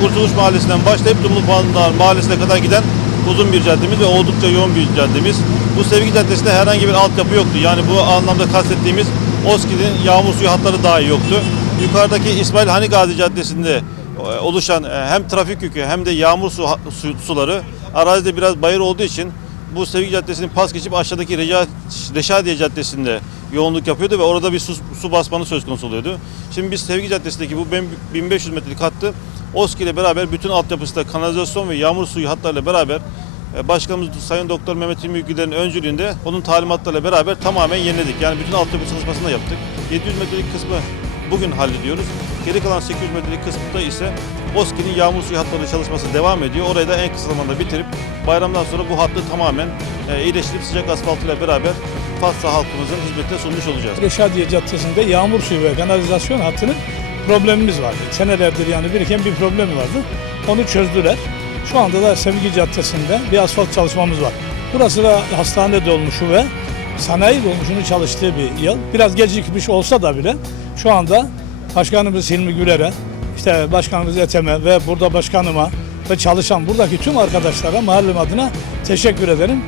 Kurtuluş Mahallesi'nden başlayıp Dumlu Mahallesi'ne kadar giden uzun bir caddemiz ve oldukça yoğun bir caddemiz. Bu Sevgi Caddesi'nde herhangi bir altyapı yoktu. Yani bu anlamda kastettiğimiz OSKİ'nin yağmur suyu hatları dahi yoktu. Yukarıdaki İsmail Hani Gazi Caddesi'nde e, oluşan e, hem trafik yükü hem de yağmur su, su- suları arazide biraz bayır olduğu için bu Sevgi Caddesi'nin pas geçip aşağıdaki Reca, Reşadiye Caddesi'nde yoğunluk yapıyordu ve orada bir su, su basmanı söz konusu oluyordu. Şimdi biz Sevgi Caddesi'ndeki bu 1500 metrelik hattı OSKİ ile beraber bütün altyapısı da kanalizasyon ve yağmur suyu hatlarıyla beraber e, Başkanımız Sayın Doktor Mehmet İlmi Yüklüler'in öncülüğünde onun talimatlarıyla beraber tamamen yeniledik. Yani bütün altyapı çalışmasını da yaptık. 700 metrelik kısmı bugün hallediyoruz. Geri kalan 800 metrelik kısmında ise OSKİ'nin yağmur suyu hatları çalışması devam ediyor. Orayı da en kısa zamanda bitirip bayramdan sonra bu hattı tamamen e, iyileştirip sıcak asfaltıyla beraber Fatsa halkımızın hizmetine sunmuş olacağız. Reşadiye Caddesi'nde yağmur suyu ve kanalizasyon hattının problemimiz vardı. Senelerdir yani biriken bir problemi vardı. Onu çözdüler. Şu anda da Sevgi Caddesi'nde bir asfalt çalışmamız var. Burası da hastane dolmuşu ve sanayi dolmuşunun çalıştığı bir yıl. Biraz gecikmiş olsa da bile şu anda Başkanımız Hilmi Güler'e, işte Başkanımız Ethem'e ve burada başkanıma ve çalışan buradaki tüm arkadaşlara mahallem adına teşekkür ederim.